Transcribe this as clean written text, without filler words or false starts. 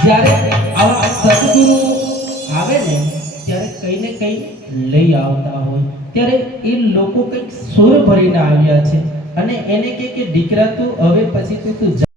જ્યારે આવા સદગુરુ આવે ને ત્યારે કઈ ને કઈ લઈ આવતા હોય ત્યારે એ લોકો કઈક સુર ભરીને આવ્યા છે અને એને કે દીકરા તું હવે પછી તું